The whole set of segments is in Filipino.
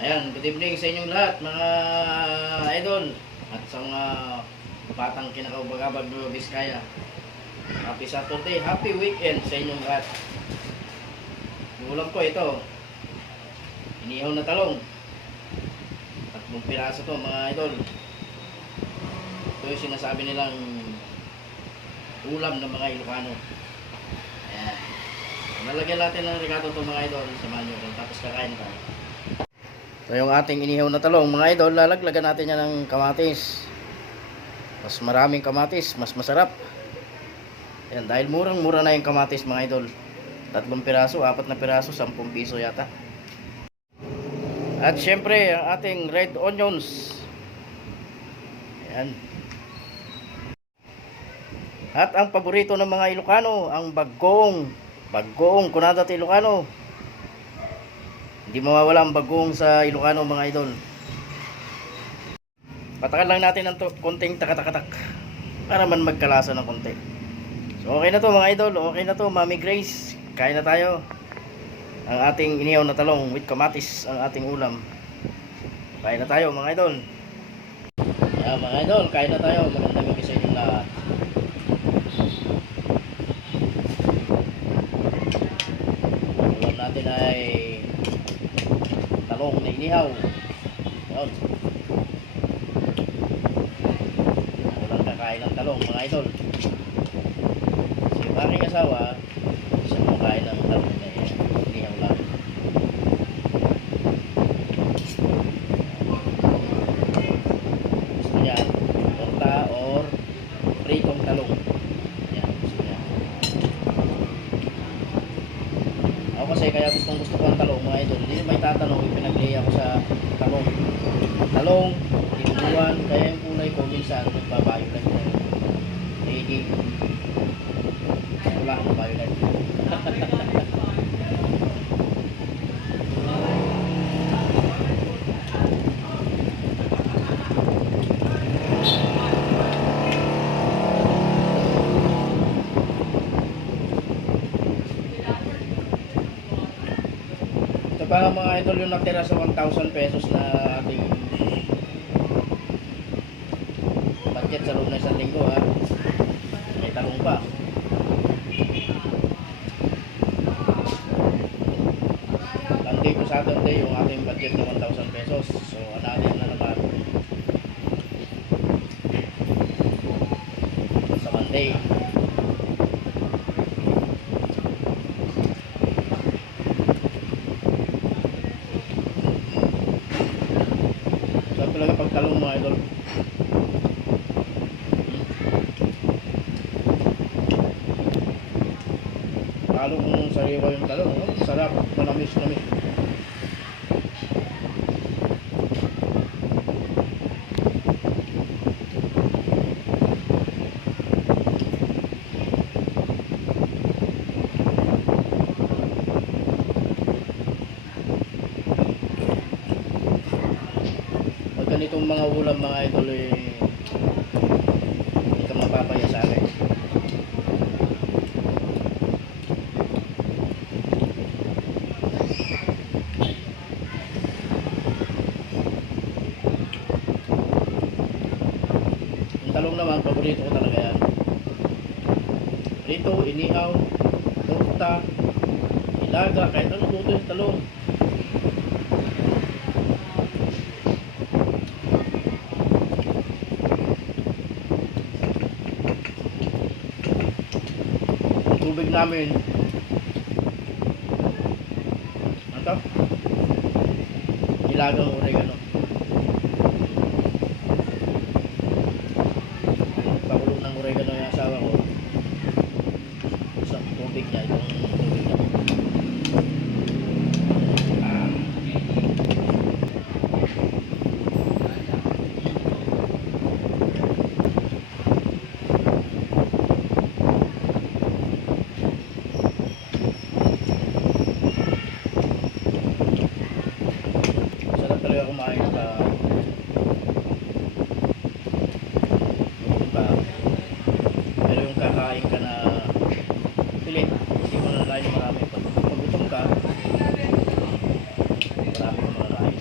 Ayan, good evening sa inyong lahat mga idol at sa mga batang kinakaubagabag ng Biskaya. Happy Saturday, happy weekend sa inyong lahat. Ulam ko ito, inihaw na talong. Tatlong piraso to mga idol. Ito yung sinasabi nilang ulam ng mga Ilocano. Ayan. Nalagyan natin ng rigato to mga idol, samahan nyo tapos kakain tayo. Ito yung ating inihaw na talong. Mga idol, lalaglagan natin yan ng kamatis. Mas maraming kamatis, mas masarap. Yan, dahil murang-mura na yung kamatis mga idol. Tatlong piraso, apat na piraso, sampung piso yata. At syempre, ang ating red onions. Yan. At ang paborito ng mga Ilocano, ang bagong. Bagong, kunada at Ilocano. Hindi mawawala ang bagong sa Ilocano mga idol. Patakan lang natin ng konting takatakatak para man magkalasa ng konti. So okay na to mga idol, okay na to Mami Grace. Kain na tayo. Ang ating inihaw na talong with kamatis ang ating ulam. Kain na tayo mga idol. Yeah, mga idol, kain na tayo. Magandang gabi sa inyong lahat. Natin ay inihaw. Yun. Walang kakain ng talong mga idol. Si aking asawa, siya kumakain ng talong na inihaw lang. Gusto niya, torta or pritong talong. Yan, gusto niya. Kasi kaya gustong gusto ko ang talong mga idol. Hindi may tatanong, ipinaglay ako sa talong. Talong, tinubuan, kaya yung kulay ko minsan nagbabayo lang yun. Eh, di. Wala akong bayo lang. Nga mga idol yung natira sa 1,000 pesos na ating budget sa loob ng isang linggo ha. May talong pa. Monday to Saturday yung ating budget na 1,000 pesos. So another na naman sa Monday. Sarap talaga pag talong mga idol. Lalo kung sariwa yung talong, sarap, manamis-namis. Pag ganitong mga ulam mga idol eh, hindi ka mapapaya sa akin. Yung talong naman, paborito ko talaga yan. Rito, inihaw, torta, ilaga, kahit anong luto yung talong. Tubig namin, ano to? Ilagang oregano. Pakulo ng oregano yung asawa ko. Sa tubig niya, itong tubig niya. Ah. Sarap talaga kumain sa Diba? Pero yung kakain ka na pilit, hindi mo na kain marami. Pag pag gutom ka, marami ka makakain.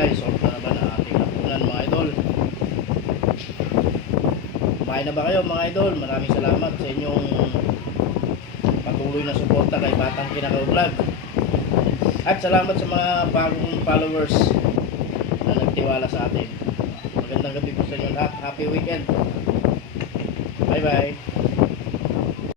Bahay. Solve na naman ang ating hapunan mga idol. Kumain na ba kayo mga idol? Maraming salamat sa inyong patuloy na suporta kay Batang Kinakaw Vlog. At salamat sa mga bagong followers na nagtiwala sa atin. Magandang gabi po sa inyo lahat. Happy weekend. Bye bye.